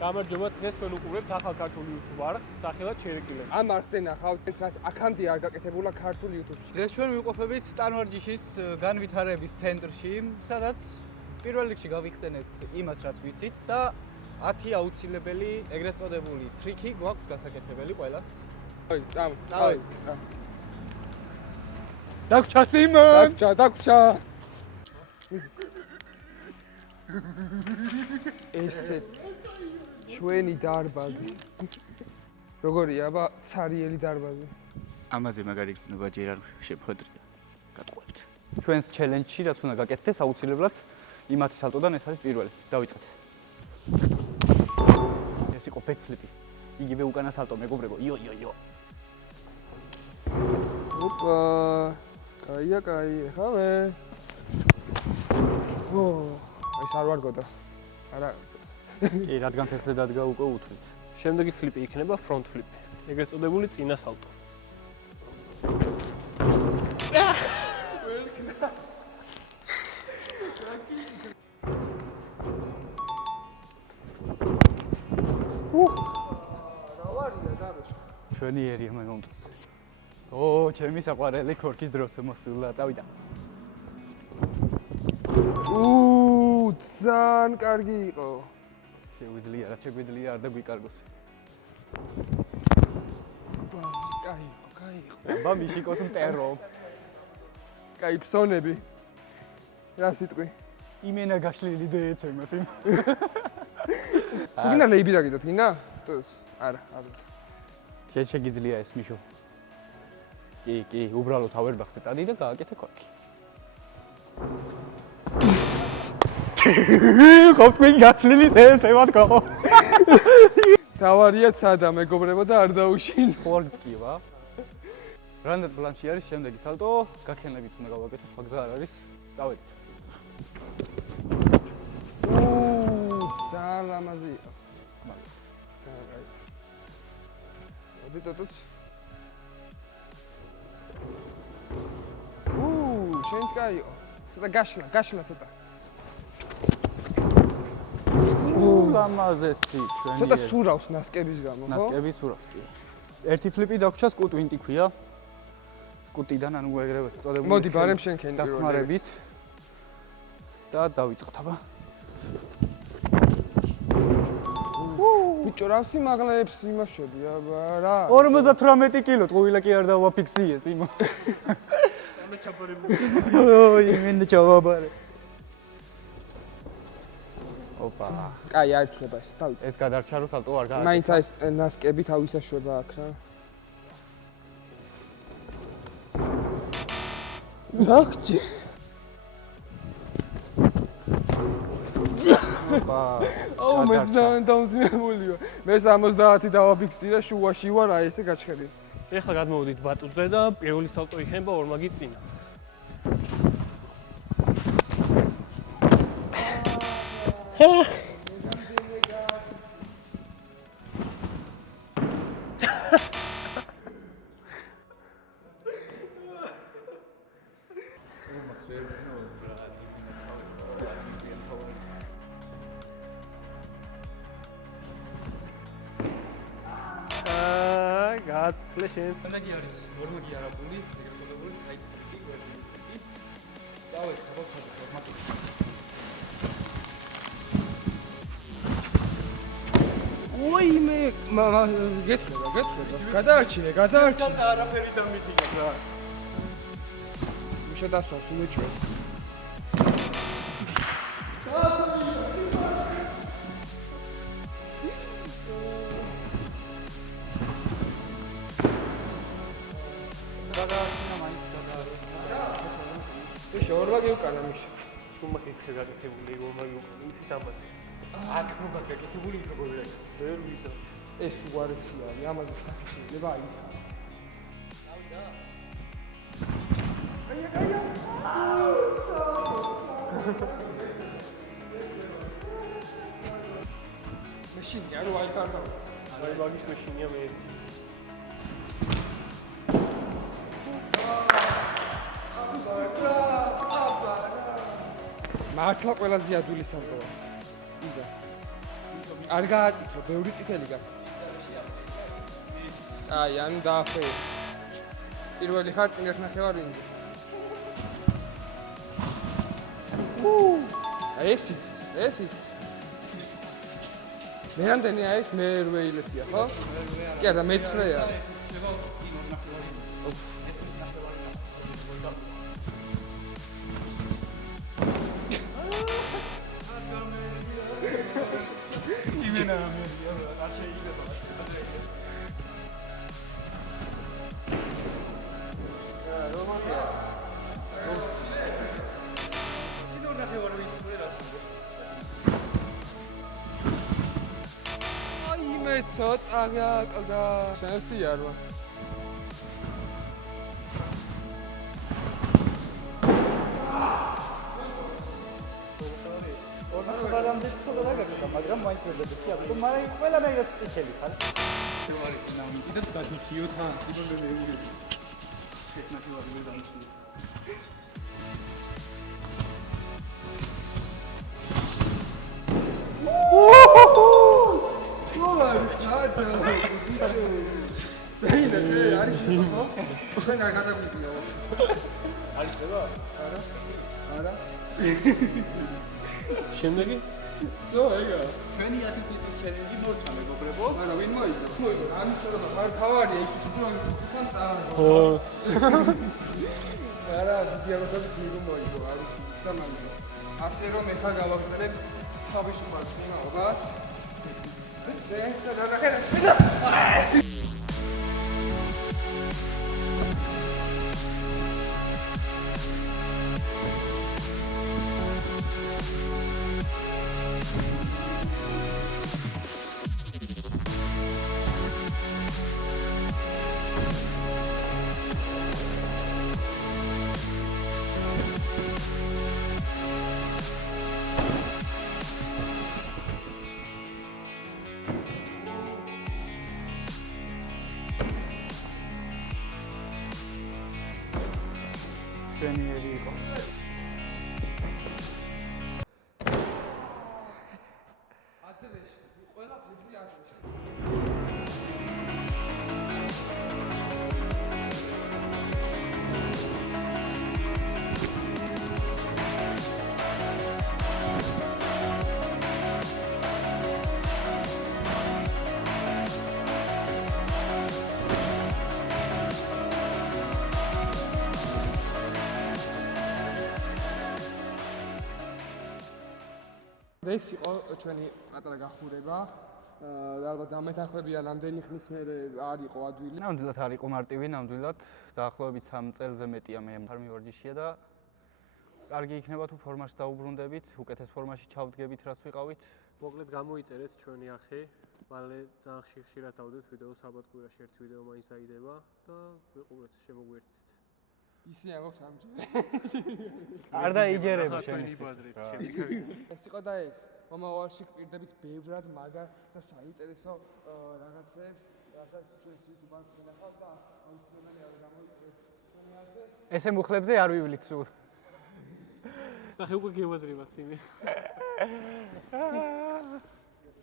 გამარჯობა, დღეს თქვენ უყურებთ ახალ ქართული YouTube არხს, სახელად შერეკილები. ამ არხზე ნახავთ, რაც აქამდე არ გაკეთებულა ქართულ YouTube-ში. დღეს ჩვენ ვიმყოფებით სტანვარჯიშის განვითარების ცენტრში, სადაც პირველ რიგში გავიხსენებთ იმას, რაც ვიცით და 10 აუცილებელი ეგრეთ წოდებული ტრიკი გვაქვს გასაკეთებელი ყველას. აი, წამ. დაგვრჩა სიმონ! დაგვრჩა. ესეც ჩვენი დარბაზი. როგორია, აბა, ცარიელი დარბაზი. ამაზე მაგარი გზნობა ჯერ არ შეფოდრია. გატყუებთ. ჩვენს ჩელენჯში რაც უნდა გაკეთდეს აუცილებლად იმათი სალტოდან ეს არის პირველი. დავიწყეთ. ეს იყო ბექფლიპი. იგივე უკანა სალტო მეგობრებო. იო. ოპა. კაია, ეხა მე. ეს არ ვარგოდა. არა. კი, რადგან ფეხზე დადგა უკვე უთვლით. შემდეგი ფლიპი იქნება ფრონტ ფლიპი, ეგრეთ წოდებული წინა სალტო. ჩვენი ერია მე მომწონს. ჩემი საყვარელი ქორქის დროს მოსულა, წავიდა. ძალიან კარგი იყო. შეგვიძლია არ და გვიკარგოს. კაი. აბა მიშიკოს მტერო. კაი ფსონები. რა სიტყვი? იმენა გაშლილი დეეცემას იმ. გინდა ლეიბი დაგიდოთ, გინდა? არა. შენ შეგიძლია ეს მიშო. კი, უბრალოდ ავერბახზე წადი და გააკეთე ქორქი. ხო თქვენ გაცლილი დეეცემათ ხო? თავარია ცადა მეგობრებო და არ დაუშინ. ხორკივა. რანდად პლანში არის შემდეგი სალტო, გაქენებით უნდა გავაკეთოთ, სხვა გზა არ არის. წავედით. ძალიან ლამაზი იყო. ძალიან კაი. ოდიტოც. შენც კაი იყო. ცოტა გაშლა ცოტა. ლამაზესი ჩვენი. ცოტა სურავს ნასკების გამო, ხო? ნასკები სურავს კი. ერთი ფლიპი დაგვრჩა სკუტვინტი ქვია. სკუტიდან ანუ ეგრევე წოდებული. მოდი ბარემ შენ ქენი დახმარებით. და დავიწყოთ აბა. ბიჭო, რა სიმაღლეებს იმაშვები, აბა რა. 58 კილო ტყუილა კი არ დავაფიქსიეს იმ. წამე ჩაბარებული. იმენ ჩავაბარე. ოპა. კაი, არ იცნება ეს, დავით. ეს გადარჩა რომ სალტო არ გააკეთა. მაინც ეს ნასკები თავისაშვება აქ რა. რახჭი. ოპა. მე ძალიან დამძიმებულია. მე 70 დავაფიქსი და შუაში ვარ, აი ესე გაჩხერი. ეხლა გადმოვიდით ბატუზე და პირველი სალტო იქნება ორმაგი წინა. გაცლე შენს. მანაგი არის ორმაგი არაბული, ეგრეთ წოდებული საით ფლიპი, გვერდილი ფლიპი. წავედი საბოლოოდ ფორმატით. ой მე გეთქვა. გადაარჩინე. არაფერი დამიტიკა რა. შედასვავს უმეჭვე. მიშა ორმაგი უკანა მიშა. სუმახის ხე გაკეთებული ორმაგი უკანა ისის ამბაზე. აქ რო გაკეთებული მეგობრებო. ვერ ვიზა. ეს უარესი არის, ამაზე სახე შეიძლება აიქა. კაია. მეშინია რო აიქარდა. აი მაგის მეშინია მე. მართლა ყველაზე ადვილი სამყარო. იზა. არ გააწითრო, ბევრი წითელი გაქვს. აი, ანუ დაახე. პირველი ხარ წინ ერთ ნახევარ მინუტი. ეს იცის. მე რამდენია ეს? მე 8 ილეთია, ხო? კი, არა, მე-9-ია. ცოტა გააკლდა. შანსი არ მაქვს. ორნამენტამდე ცოტა დაგაგდა, მაგრამ მაინც ვერ დაგეცი, აბა მაგრამ ყველანაირად წითელი ხარ. კიდეც გადიხიო თან, კიდე მე მივიღე. შეთნახევარი ვერ დამწვი. შემდეგი? ზო, ეგა. ჩვენი 10 ტიპის ჩელენჯი მორჩა მეგობრებო. მაგრამ ვინ მოიგო? ამის შორობა ხარ თავარია, ის თვითონ თან წააგო. ხო. არა, დიაგნოზი ვინ მოიგო, არის თამამი. ასე რომ ეხა გავაგზავნეთ თავისუფალ ფინალობას. სვენიერი იყო. ადრეში, ყველა ფიქრი ადრეში. ეს იყო ჩვენი პატარა გახურება. ალბათ დამეთანხმებია რამდენი ხნის მერე არ იყო ადვილი. ნამდვილად არ იყო მარტივი, ნამდვილად დაახლოებით 3 წელზე მეტია მე ფარმი ვარჯიშია და კარგი იქნება თუ ფორმაში დაუბრუნდებით, უკეთეს ფორმაში ჩავდგებით რაც ვიყავით. მოკლედ გამოიწერეთ ჩვენი არხი. მალე ძალიან ხშირად დავდეთ ვიდეოს, ალბათ კვირაში ერთ ვიდეო მაინც დაიდება და ვიყურეთ, შემოგვიერთდით. ისე აღავს ამჯერ. არ დაიჯერება ჩვენი ბაზრით, შემიგარი. ეს იყო და ეს. მომავალში გვირდებით ბევრად მაგარ და საინტერესო რაღაცებს, რასაც ჩვენს YouTube-ს ვნახავთ და აუცილებელი არ გამოიწვევთ. ესე მუხლებზე არ ვივლით სულ. ნახე უკვე გეუბნებათ იმე.